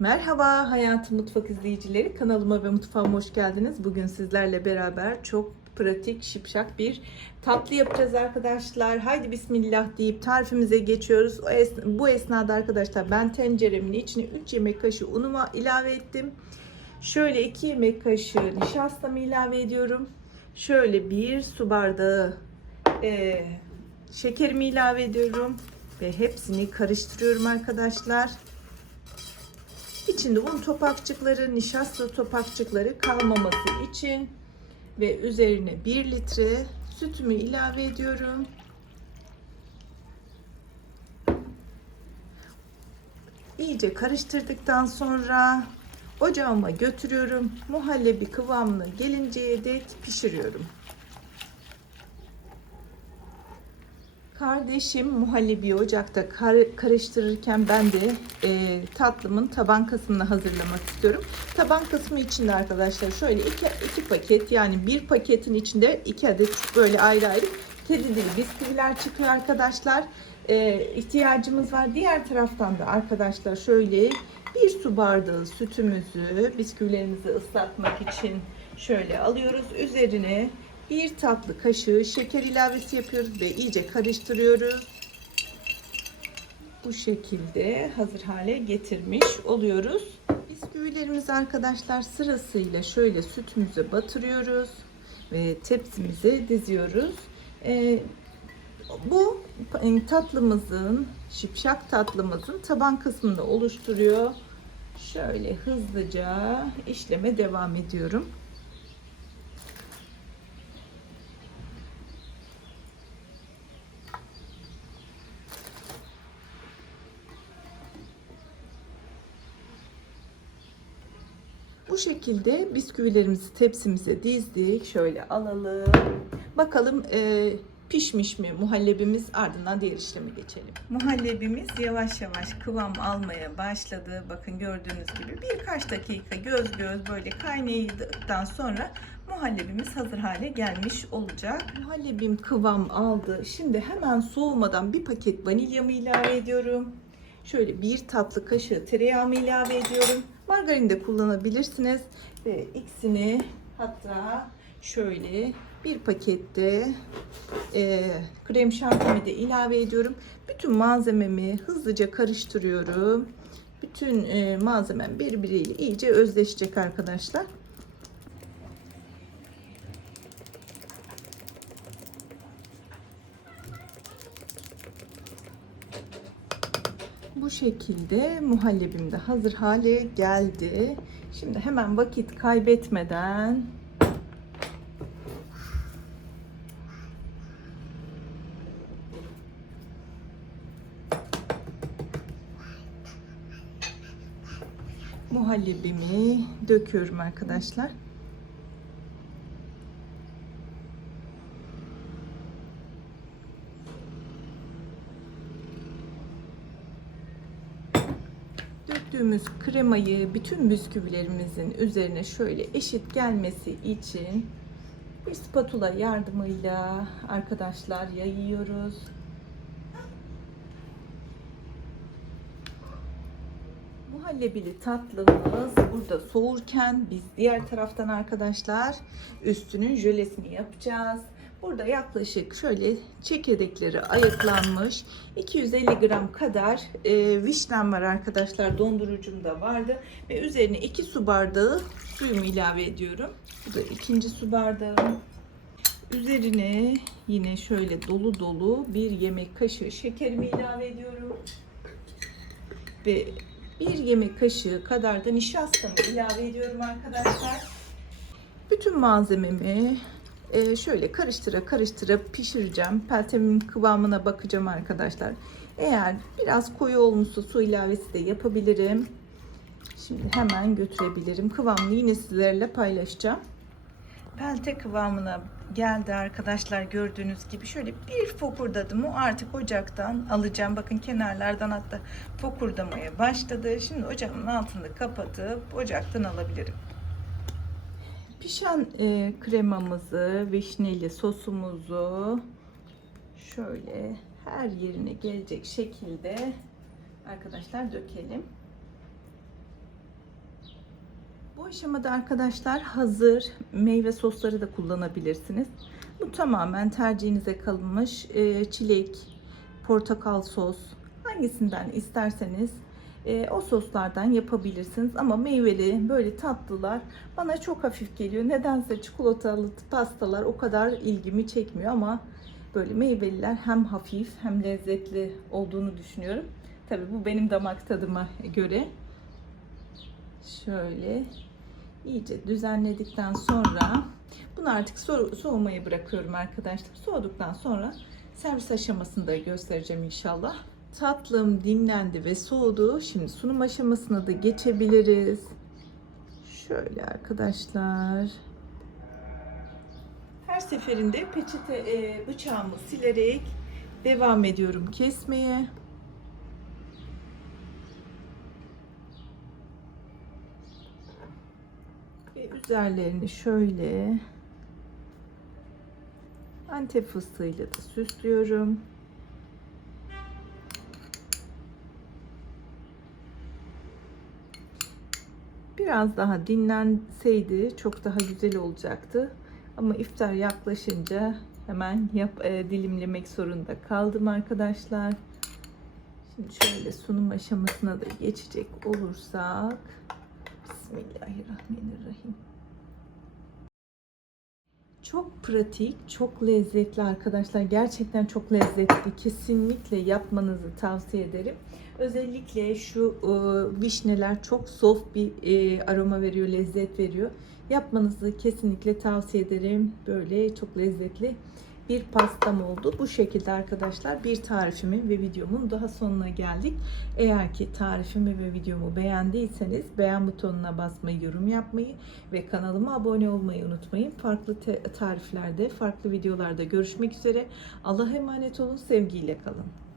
Merhaba Hayatı Mutfak izleyicileri. Kanalıma ve mutfağıma hoş geldiniz. Bugün sizlerle beraber çok pratik, şipşak bir tatlı yapacağız arkadaşlar. Haydi bismillah deyip tarifimize geçiyoruz. O es- bu esnada arkadaşlar ben tenceremin içine 3 yemek kaşığı unumu ilave ettim. Şöyle 2 yemek kaşığı nişastamı ilave ediyorum. Şöyle 1 su bardağı e, şekerimi ilave ediyorum. Ve hepsini karıştırıyorum arkadaşlar. İçinde un topakçıkları, nişasta topakçıkları kalmaması için ve üzerine 1 litre sütümü ilave ediyorum. İyice karıştırdıktan sonra ocağıma götürüyorum. Muhallebi kıvamına gelinceye dek pişiriyorum. Kardeşim muhallebi ocakta kar- karıştırırken ben de e, tatlımın taban kısmını hazırlamak istiyorum. Taban kısmı içinde arkadaşlar şöyle iki, iki paket yani bir paketin içinde iki adet böyle ayrı ayrı kedi dili bisküviler çıkıyor arkadaşlar. E, ihtiyacımız var. Diğer taraftan da arkadaşlar şöyle bir su bardağı sütümüzü bisküvilerimizi ıslatmak için şöyle alıyoruz. Üzerine bir tatlı kaşığı şeker ilavesi yapıyoruz ve iyice karıştırıyoruz. Bu şekilde hazır hale getirmiş oluyoruz. Bisküvilerimizi arkadaşlar sırasıyla şöyle sütümüze batırıyoruz ve tepsimize diziyoruz. Ee, bu tatlımızın, şipşak tatlımızın taban kısmını oluşturuyor. Şöyle hızlıca işleme devam ediyorum. Bu şekilde bisküvilerimizi tepsimize dizdik. Şöyle alalım. Bakalım e, pişmiş mi muhallebimiz ardından diğer işleme geçelim. Muhallebimiz yavaş yavaş kıvam almaya başladı. Bakın gördüğünüz gibi birkaç dakika göz göz böyle kaynadıktan sonra muhallebimiz hazır hale gelmiş olacak. Muhallebim kıvam aldı. Şimdi hemen soğumadan bir paket vanilyamı ilave ediyorum. Şöyle bir tatlı kaşığı tereyağımı ilave ediyorum. Margarin de kullanabilirsiniz. Ve ikisini hatta şöyle bir pakette e, krem şantimi de ilave ediyorum. Bütün malzememi hızlıca karıştırıyorum. Bütün e, malzemem birbiriyle iyice özleşecek arkadaşlar. Bu şekilde muhallebim de hazır hale geldi. Şimdi hemen vakit kaybetmeden muhallebimi döküyorum arkadaşlar. Döktüğümüz kremayı bütün bisküvilerimizin üzerine şöyle eşit gelmesi için bir spatula yardımıyla arkadaşlar yayıyoruz. Muhallebili tatlımız burada soğurken biz diğer taraftan arkadaşlar üstünün jölesini yapacağız. Burada yaklaşık şöyle çekirdekleri ayıklanmış 250 gram kadar e, vişnem var arkadaşlar. Dondurucumda vardı ve üzerine 2 su bardağı suyumu ilave ediyorum. Bu da ikinci su bardağım. Üzerine yine şöyle dolu dolu bir yemek kaşığı şekerimi ilave ediyorum. Ve bir yemek kaşığı kadar da nişastamı ilave ediyorum arkadaşlar. Bütün malzememi e, şöyle karıştıra karıştıra pişireceğim. Peltemin kıvamına bakacağım arkadaşlar. Eğer biraz koyu olmuşsa su ilavesi de yapabilirim. Şimdi hemen götürebilirim. Kıvamını yine sizlerle paylaşacağım. Pelte kıvamına geldi arkadaşlar gördüğünüz gibi şöyle bir fokurdadı mı artık ocaktan alacağım. Bakın kenarlardan hatta fokurdamaya başladı. Şimdi ocağımın altını kapatıp ocaktan alabilirim. Pişen e, kremamızı, vişneli sosumuzu şöyle her yerine gelecek şekilde arkadaşlar dökelim. aşamada arkadaşlar hazır meyve sosları da kullanabilirsiniz. Bu tamamen tercihinize kalmış e, çilek, portakal sos hangisinden isterseniz e, o soslardan yapabilirsiniz. Ama meyveli böyle tatlılar bana çok hafif geliyor. Nedense çikolatalı pastalar o kadar ilgimi çekmiyor ama böyle meyveliler hem hafif hem lezzetli olduğunu düşünüyorum. Tabii bu benim damak tadıma göre. Şöyle iyice düzenledikten sonra bunu artık so- soğumaya bırakıyorum arkadaşlar. Soğuduktan sonra servis aşamasında göstereceğim inşallah. Tatlım dinlendi ve soğudu. Şimdi sunum aşamasına da geçebiliriz. Şöyle arkadaşlar. Her seferinde peçete e, bıçağımı silerek devam ediyorum kesmeye. Ve üzerlerini şöyle antep fıstığıyla da süslüyorum. Biraz daha dinlenseydi çok daha güzel olacaktı. Ama iftar yaklaşınca hemen yap, e, dilimlemek zorunda kaldım arkadaşlar. Şimdi şöyle sunum aşamasına da geçecek olursak. Bismillahirrahmanirrahim. Çok pratik, çok lezzetli arkadaşlar. Gerçekten çok lezzetli. Kesinlikle yapmanızı tavsiye ederim. Özellikle şu e, vişneler çok soft bir e, aroma veriyor, lezzet veriyor. Yapmanızı kesinlikle tavsiye ederim. Böyle çok lezzetli bir pastam oldu. Bu şekilde arkadaşlar bir tarifimin ve videomun daha sonuna geldik. Eğer ki tarifimi ve videomu beğendiyseniz beğen butonuna basmayı, yorum yapmayı ve kanalıma abone olmayı unutmayın. Farklı tariflerde, farklı videolarda görüşmek üzere. Allah'a emanet olun, sevgiyle kalın.